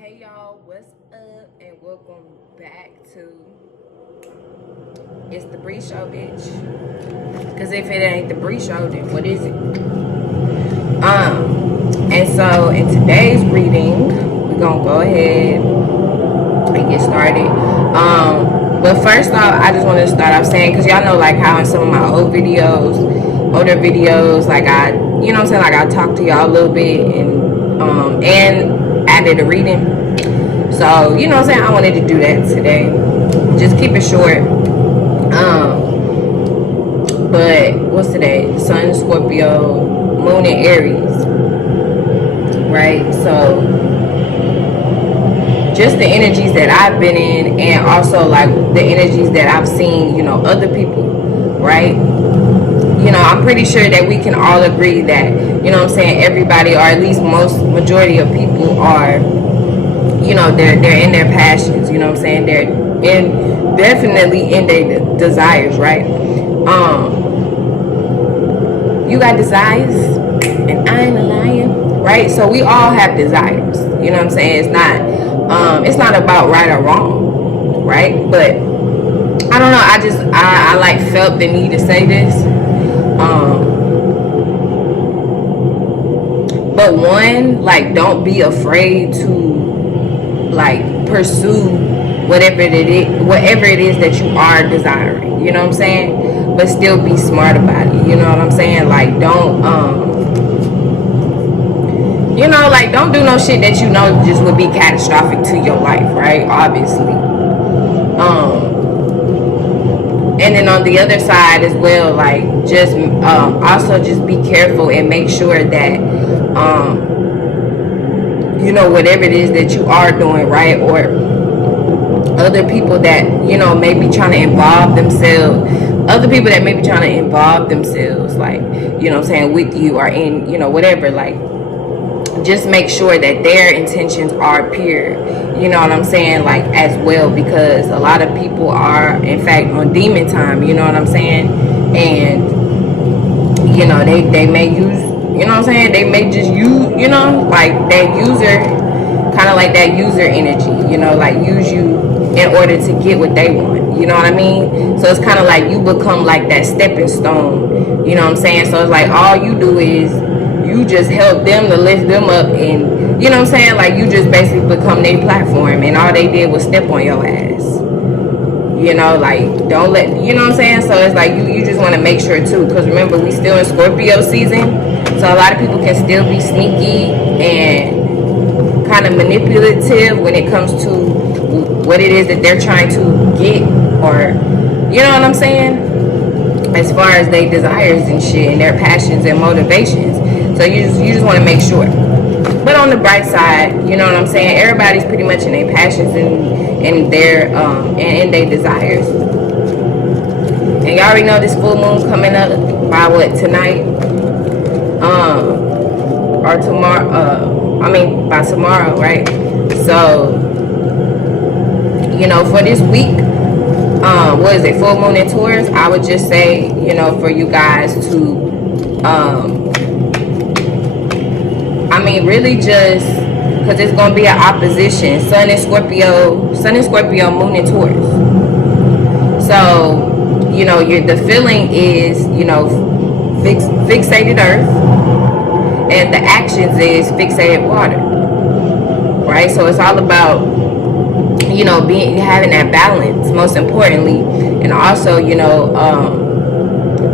Hey y'all, what's up? And welcome back to It's the Bree Show, bitch. Cause if it ain't the Bree Show, then what is it? And so in today's reading, we're gonna go ahead and get started. But first off, I just wanted to start off saying, cause y'all know like how in some of my older videos, like I talked to y'all a little bit and added a reading. So, you know what I'm saying? I wanted to do that today. Just keep it short. But what's today? Sun, Scorpio, Moon in Aries. Right? So, just the energies that I've been in, and also like the energies that I've seen, you know, other people, right? You know, I'm pretty sure that we can all agree that, you know what I'm saying, everybody, or at least majority of people are, you know, they're in their passions, you know what I'm saying, they're definitely in their desires, right? You got desires, and I ain't a liar, right? So we all have desires, you know what I'm saying? It's not about right or wrong, right? But I don't know, I like felt the need to say this. But one, like, don't be afraid to like pursue whatever it is that you are desiring, you know what I'm saying? But still be smart about it, you know what I'm saying? Like, don't you know, like, don't do no shit that you know just would be catastrophic to your life, right? Obviously. And then on the other side as well, like, just also just be careful and make sure that you know, whatever it is that you are doing, right? Or other people that, you know, may be trying to involve themselves, like, you know what I'm saying, with you, or in, you know, whatever, like, just make sure that their intentions are pure, you know what I'm saying, like, as well, because a lot of people are, in fact, on demon time, you know what I'm saying, and, you know, they may use, you know what I'm saying, they may just use, you know, like that user, kind of like that user energy, you know, like use you in order to get what they want, you know what I mean? So it's kind of like you become like that stepping stone, you know what I'm saying? So it's like all you do is you just help them to lift them up, and, you know what I'm saying, like you just basically become their platform, and all they did was step on your ass. You know, like, don't let, you know what I'm saying? So it's like you just want to make sure too, because remember, we still in Scorpio season, so a lot of people can still be sneaky and kind of manipulative when it comes to what it is that they're trying to get, or, you know what I'm saying, as far as their desires and shit, and their passions and motivations. So you just want to make sure. But on the bright side, you know what I'm saying, everybody's pretty much in their passions and their and their desires. And y'all already know this full moon coming up by what, tonight, or tomorrow, by tomorrow, right? So, you know, for this week, what is it, full moon in Taurus, I would just say, you know, for you guys to really just, because it's going to be an opposition, Sun in Scorpio, Moon in Taurus. So, you know, the feeling is, you know, fixated earth, and the actions is fixated water, right? So it's all about, you know, having that balance, most importantly, and also, you know,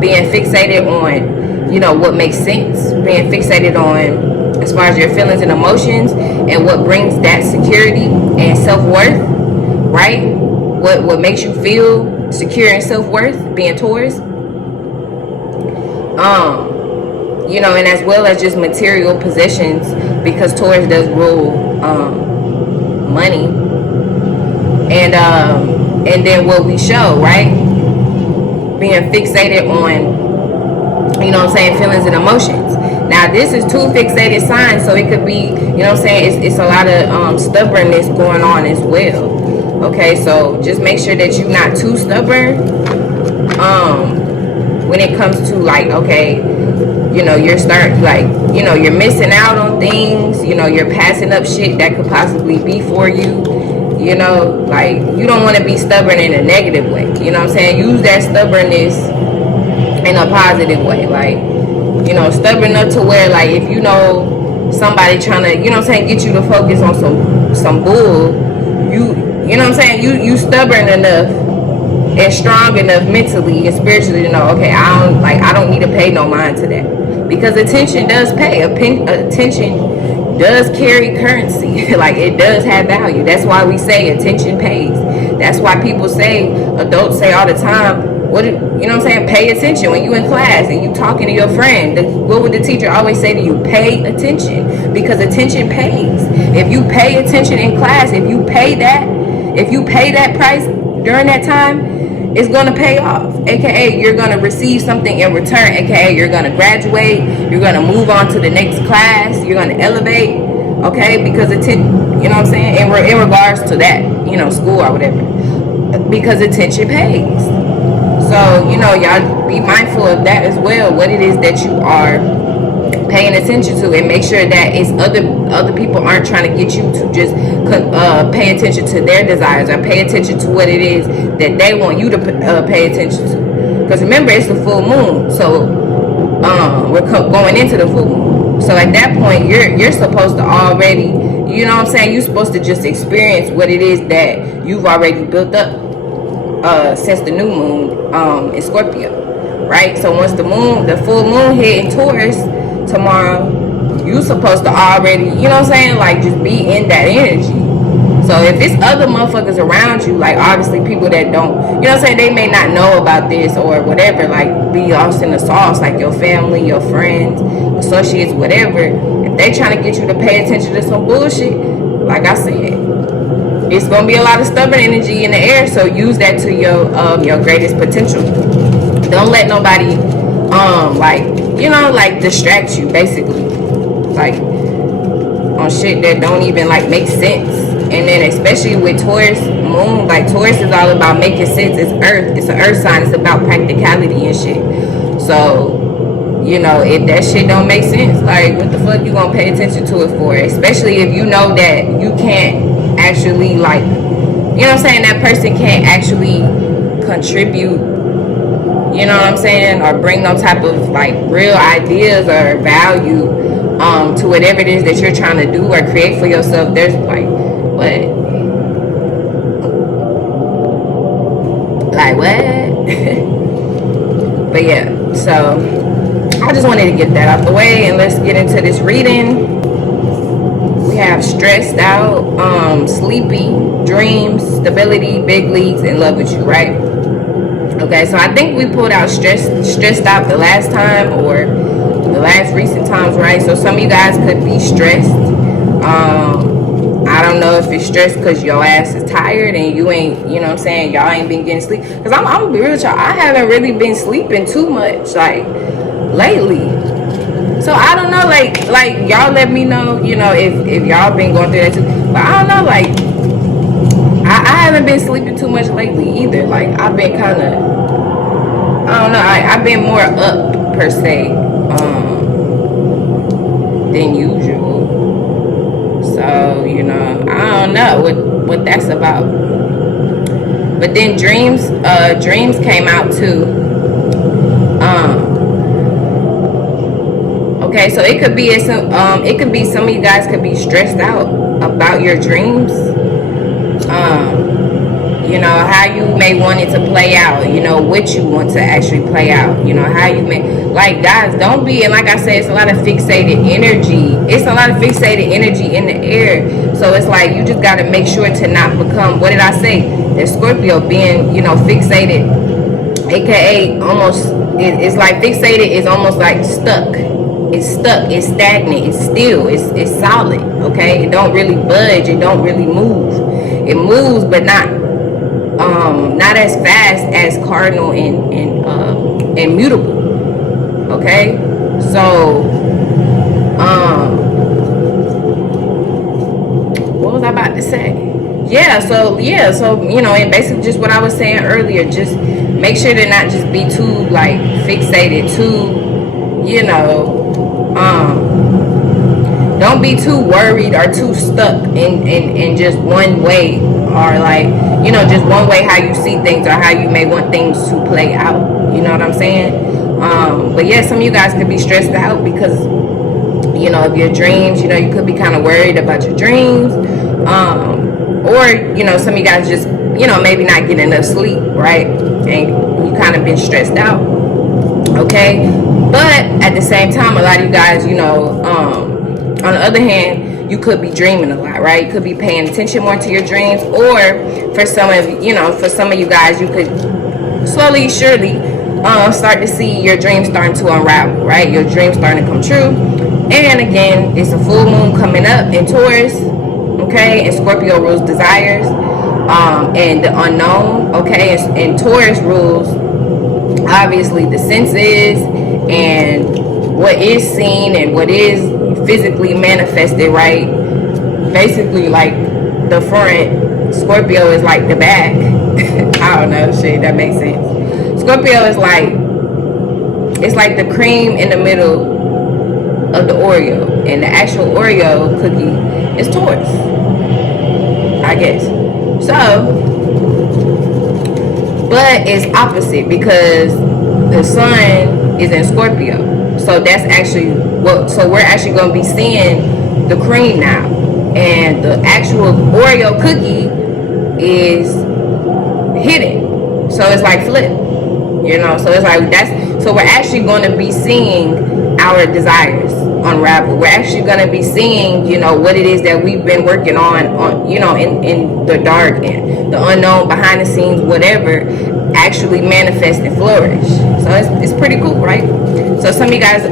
being fixated on, you know, what makes sense, being fixated on as far as your feelings and emotions, and what brings that security and self-worth, right? What makes you feel secure and self-worth, being Taurus. You know, and as well as just material possessions, because Taurus does rule money, and then what we show, right? Being fixated on, you know what I'm saying, feelings and emotions. Now, this is two fixated signs, so it could be, you know what I'm saying, it's a lot of stubbornness going on as well. Okay, so just make sure that you're not too stubborn when it comes to, like, okay, you know, you're starting, like, you know, you're missing out on things, you know, you're passing up shit that could possibly be for you. You know, like, you don't want to be stubborn in a negative way. You know what I'm saying? Use that stubbornness in a positive way. Like, you know, stubborn enough to where, like, if you know somebody trying to, you know what I'm saying, get you to focus on some bull, you know what I'm saying, you stubborn enough and strong enough mentally and spiritually to know, okay, I don't need to pay no mind to that, because attention does pay. Attention does carry currency. Like, it does have value. That's why we say attention pays. That's why people say, adults say all the time, you know what I'm saying, pay attention when you in class and you talking to your friend. What would the teacher always say to you? Pay attention, because attention pays. If you pay attention in class, if you pay that price during that time, it's going to pay off. AKA, you're going to receive something in return. AKA, you're going to graduate. You're going to move on to the next class. You're going to elevate. Okay? Because you know what I'm saying? In regards to that, you know, school or whatever. Because attention pays. So, you know, y'all be mindful of that as well. What it is that you are paying attention to, and make sure that it's other people aren't trying to get you to just pay attention to their desires, or pay attention to what it is that they want you to pay attention to. Because remember, it's the full moon, so we're going into the full moon. So at that point, you're supposed to already, you know what I'm saying, you're supposed to just experience what it is that you've already built up since the new moon in Scorpio, right? So once the full moon hit in Taurus tomorrow, you supposed to already, you know what I'm saying, like, just be in that energy. So if it's other motherfuckers around you, like, obviously people that don't, you know what I'm saying, they may not know about this or whatever, like, be lost in the sauce, like your family, your friends, associates, whatever. If they trying to get you to pay attention to some bullshit, like I said, it's gonna be a lot of stubborn energy in the air. So use that to your greatest potential. Don't let nobody like, you know, like, distract you, basically, like, on shit that don't even, like, make sense. And then especially with Taurus moon, like, Taurus is all about making sense. It's earth. It's an earth sign. It's about practicality and shit. So, you know, if that shit don't make sense, like, what the fuck you gonna pay attention to it for? Especially if you know that you can't actually, like, you know what I'm saying, that person can't actually contribute, you know what I'm saying, or bring no type of, like, real ideas or value to whatever it is that you're trying to do or create for yourself. There's, like, what? Like, what? But yeah, so I just wanted to get that out the way, and let's get into this reading. We have stressed out, sleepy, dreams, stability, big leagues, in love with you, right? Okay, so I think we pulled out stressed out the last time, or the last recent times, right? So some of you guys could be stressed. I don't know if it's stressed because your ass is tired and you ain't, you know what I'm saying, y'all ain't been getting sleep. Because I'm gonna be real with y'all, I haven't really been sleeping too much, like, lately. So I don't know, like y'all let me know, you know, if y'all been going through that too. But I don't know, like, I haven't been sleeping too much lately either. Like, I've been kind of, I don't know, I've been more up, per se, than usual. So, you know, I don't know what that's about. But then dreams came out too. Okay, so it could be some of you guys could be stressed out about your dreams. You know, how you may want it to play out, you know, what you want to actually play out, you know, how you may, like, guys, don't be, and like I said, it's a lot of fixated energy. It's a lot of fixated energy in the air. So it's like, you just got to make sure to not become, what did I say? That Scorpio being, you know, fixated, aka almost, it's like fixated is almost like stuck. It's stuck, it's stagnant, it's still, it's solid, okay? It don't really budge, it don't really move. It moves, but not as fast as cardinal and mutable. Okay, so what was I about to say? So you know, and basically just what I was saying earlier, just make sure to not just be too, like, fixated, too, you know, don't be too worried or too stuck in just one way, or like, you know, just one way how you see things or how you may want things to play out. You know what I'm saying? But yeah, some of you guys could be stressed out because, you know, of your dreams. You know, you could be kind of worried about your dreams, or, you know, some of you guys just, you know, maybe not getting enough sleep, right? And you kind of been stressed out, okay? But at the same time, a lot of you guys, you know, on the other hand, you could be dreaming a lot, right? You could be paying attention more to your dreams, or for some of, you know, for some of you guys, you could slowly, surely start to see your dreams starting to unravel, right? Your dreams starting to come true. And again, it's a full moon coming up in Taurus, okay? And Scorpio rules desires, and the unknown, okay? And Taurus rules, obviously, the senses and what is seen and what is physically manifested, right? Basically, like, the front, Scorpio is like the back. I don't know, shit, that makes sense. Scorpio is like, it's like the cream in the middle of the Oreo, and the actual Oreo cookie is Taurus, I guess. So, but it's opposite because the sun is in Scorpio, so that's actually what, so we're actually going to be seeing the cream now, and the actual Oreo cookie is hidden, so it's like flip, you know. So it's like, that's, so we're actually going to be seeing our desires unravel. We're actually going to be seeing, you know, what it is that we've been working on, you know, in the dark and the unknown, behind the scenes, whatever, actually manifest and flourish. So it's pretty cool, right? So some of you guys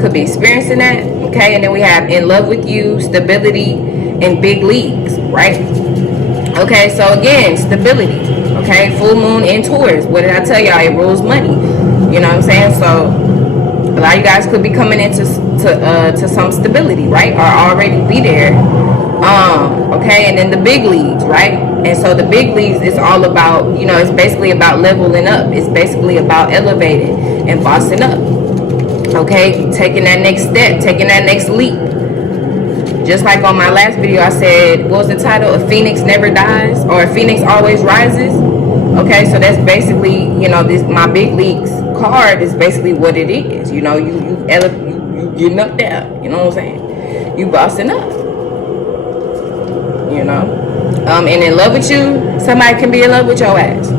could be experiencing that, okay? And then we have in love with you, stability, and big leagues, right? Okay, so again, stability, okay? Full moon in Taurus. What did I tell y'all? It rules money. You know what I'm saying? So a lot of you guys could be coming into to some stability, right? Or already be there. Okay, and then the big leagues, right? And so the big leagues is all about, you know, it's basically about leveling up. It's basically about elevating and bossing up. Okay, taking that next step, taking that next leap. Just like on my last video, I said, what was the title? A phoenix never dies, or a phoenix always rises. Okay, so that's basically, you know, this, my big leagues card is basically what it is. You know, you getting up there. You know what I'm saying? You bossing up. You know, and in love with you, somebody can be in love with your ass,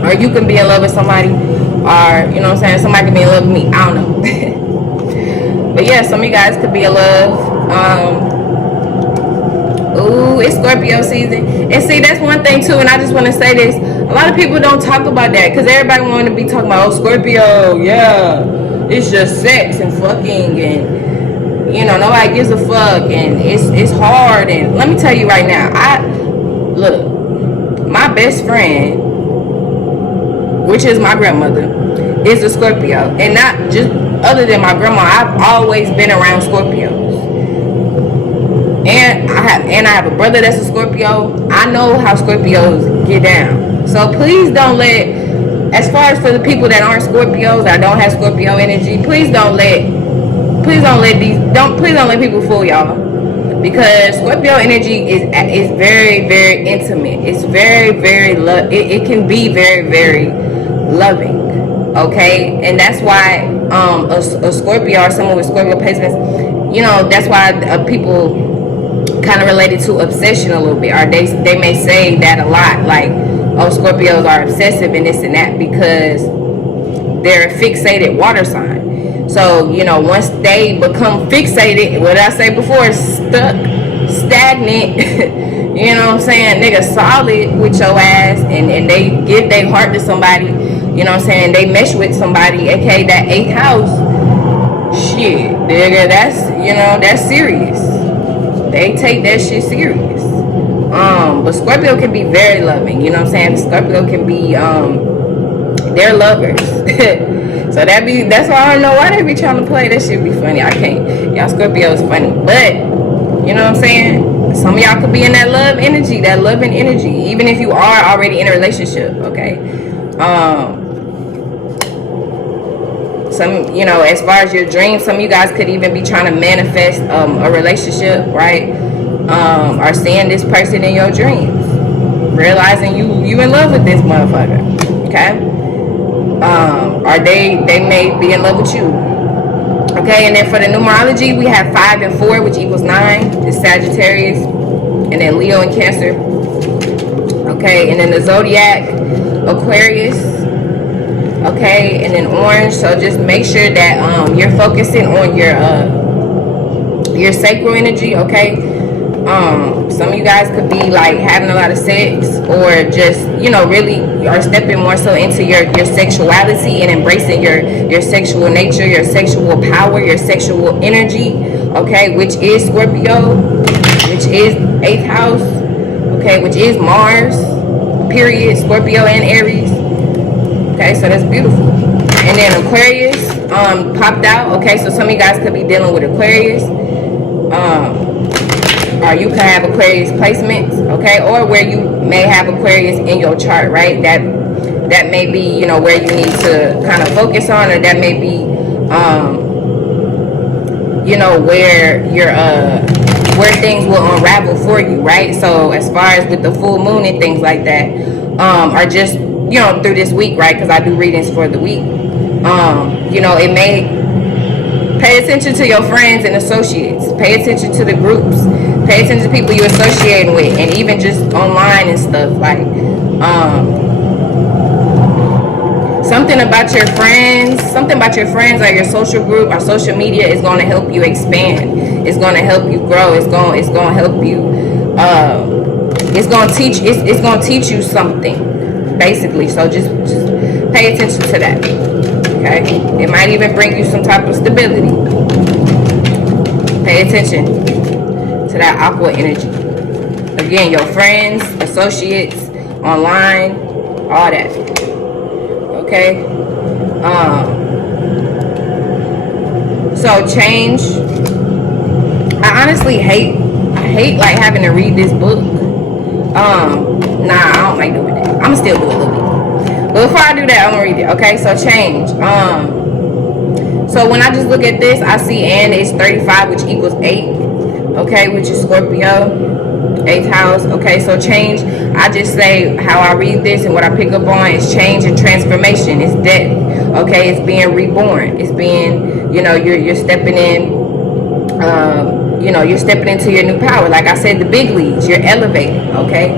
or you can be in love with somebody, or, you know what I'm saying, somebody can be in love with me. I don't know. But yeah, some of you guys could be in love. Ooh, it's Scorpio season. And see, that's one thing too, and I just want to say this, a lot of people don't talk about that, because everybody want to be talking about, oh, Scorpio, yeah, it's just sex and fucking, and, you know, nobody gives a fuck, and it's hard. And let me tell you right now, look, my best friend, which is my grandmother, is a Scorpio. And not just other than my grandma, I've always been around Scorpios. And I have a brother that's a Scorpio. I know how Scorpios get down. So please don't let, as far as for the people that aren't Scorpios, that don't have Scorpio energy, please don't let people fool y'all, because Scorpio energy is very, very intimate. It's very, very it can be very, very loving, okay? And that's why a Scorpio or someone with Scorpio placements, you know, that's why people kind of related to obsession a little bit, or they may say that a lot, like, oh, Scorpios are obsessive and this and that, because they're a fixated water sign. So, you know, once they become fixated, what did I say before? Stuck, stagnant, you know what I'm saying? Nigga solid with your ass, and they give their heart to somebody, you know what I'm saying? They mesh with somebody, aka that 8th house. Shit, nigga, that's, you know, that's serious. They take that shit serious. But Scorpio can be very loving, you know what I'm saying? Scorpio can be, they're lovers. So that's why I don't know why they be trying to play. That shit be funny. I can't. Y'all Scorpio is funny. But, you know what I'm saying? Some of y'all could be in that love energy, that loving energy, even if you are already in a relationship, okay? Some, you know, as far as your dreams, some of you guys could even be trying to manifest a relationship, right? Or seeing this person in your dreams, realizing you in love with this motherfucker, okay? Or they may be in love with you, okay? And then for the numerology, we have 5 and 4, which equals 9. It's Sagittarius, and then Leo and Cancer, okay? And then the zodiac, Aquarius, okay? And then orange. So just make sure that you're focusing on your sacral energy, okay? Some of you guys could be like having a lot of sex, or just, you know, really are stepping more so into your sexuality and embracing your sexual nature, your sexual power, your sexual energy, okay, which is Scorpio, which is 8th house, okay, which is Mars, period, Scorpio and Aries, okay, so that's beautiful. And then Aquarius popped out, okay, so some of you guys could be dealing with Aquarius, or you could have Aquarius placements, okay, or where you may have Aquarius in your chart, right? That may be, you know, where you need to kind of focus on, or that may be, you know, where where things will unravel for you, right? So as far as with the full moon and things like that, are just, you know, through this week, right? Because I do readings for the week. You know, it may pay attention to your friends and associates. Pay attention to the groups. Pay attention to people you're associating with, and even just online and stuff. Like, something about your friends or your social group or social media is going to help you expand. It's going to help you grow. It's going to help you. It's going to teach you something, basically. So just pay attention to that. Okay, it might even bring you some type of stability. Pay attention to that aqua energy. Again, your friends, associates, online, all that. Okay. So change. I honestly hate like having to read this book. Nah, I don't like doing that. I'm still doing a little bit. But before I do that, I'm gonna read it. Okay, so change. So when I just look at this, I see and it's 35, which equals 8. Okay, which is Scorpio, 8th house. Okay, so change. I just say how I read this and what I pick up on is change and transformation. It's death. Okay, it's being reborn. It's being, you know, you're stepping in. You know, you're stepping into your new power. Like I said, the big leagues. You're elevating. Okay.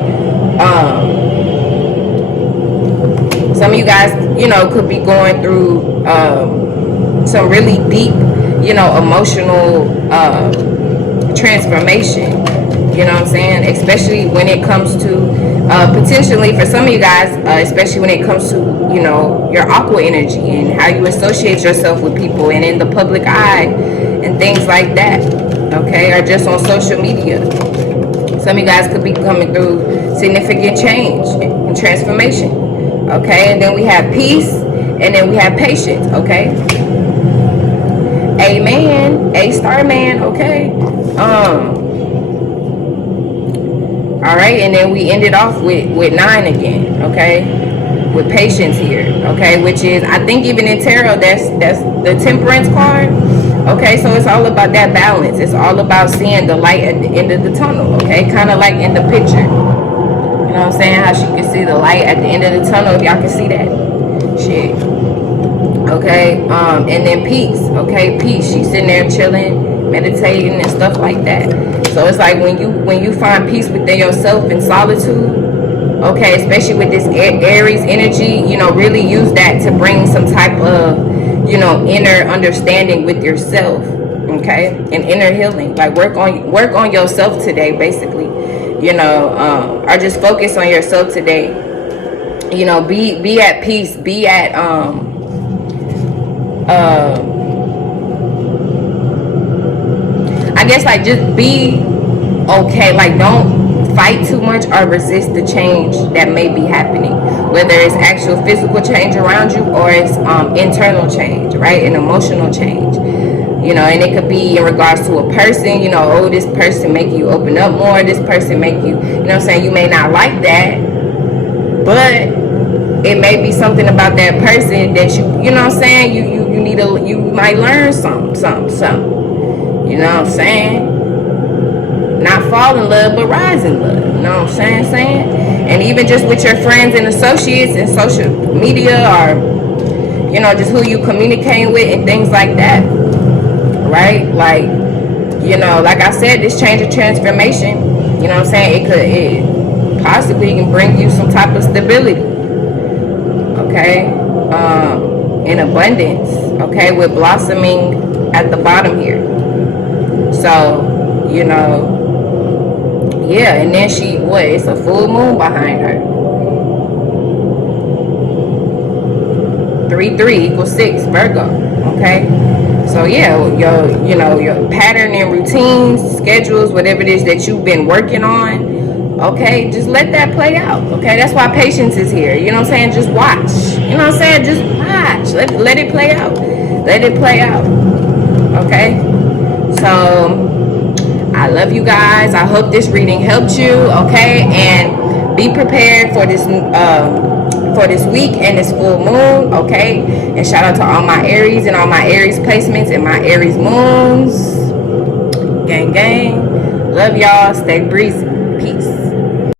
Some of you guys, you know, could be going through some really deep, you know, emotional transformation. You know what I'm saying? Especially when it comes to potentially for some of you guys, especially when it comes to, you know, your aqua energy and how you associate yourself with people and in the public eye and things like that. Okay, or just on social media. Some of you guys could be coming through significant change and transformation. Okay, and then we have peace, and then we have patience. Okay, amen, A-star man. Okay, all right, and then we ended off with 9 again. Okay, with patience here. Okay, which is, I think even in tarot, that's the temperance card. Okay, so it's all about that balance. It's all about seeing the light at the end of the tunnel. Okay, kind of like in the picture. You know what I'm saying? How she can see the light at the end of the tunnel. If y'all can see that shit. Okay, and then peace. Okay, peace. She's sitting there chilling, meditating and stuff like that. So it's like when you find peace within yourself in solitude. Okay, especially with this Aries energy, you know, really use that to bring some type of, you know, inner understanding with yourself. Okay, and inner healing. Like work on yourself today, basically. You know, or just focus on yourself today. You know, be at peace. Be at I guess like just be okay. Like don't fight too much or resist the change that may be happening, whether it's actual physical change around you or it's internal change, right? An emotional change. You know, and it could be in regards to a person, you know, oh, this person make you open up more, this person make you, you know what I'm saying, you may not like that, but it may be something about that person that you know what I'm saying, you might learn something. You know what I'm saying? Not fall in love, but rise in love. You know what I'm saying? And even just with your friends and associates and social media, or, you know, just who you communicating with and things like that, right? Like, you know, like I said, this change of transformation, you know what I'm saying? It possibly can bring you some type of stability, okay? In abundance, okay? With blossoming at the bottom here. So, you know, yeah, and then it's a full moon behind her. 3 = 6, Virgo, okay? So yeah, your pattern and routines, schedules, whatever it is that you've been working on, okay, just let that play out, okay? That's why patience is here, you know what I'm saying? Just watch, you know what I'm saying? Just watch, let it play out, okay? So I love you guys. I hope this reading helped you, okay? And be prepared for this week and this full moon, okay? And shout out to all my Aries and all my Aries placements and my Aries moons. Gang, gang. Love y'all. Stay breezy.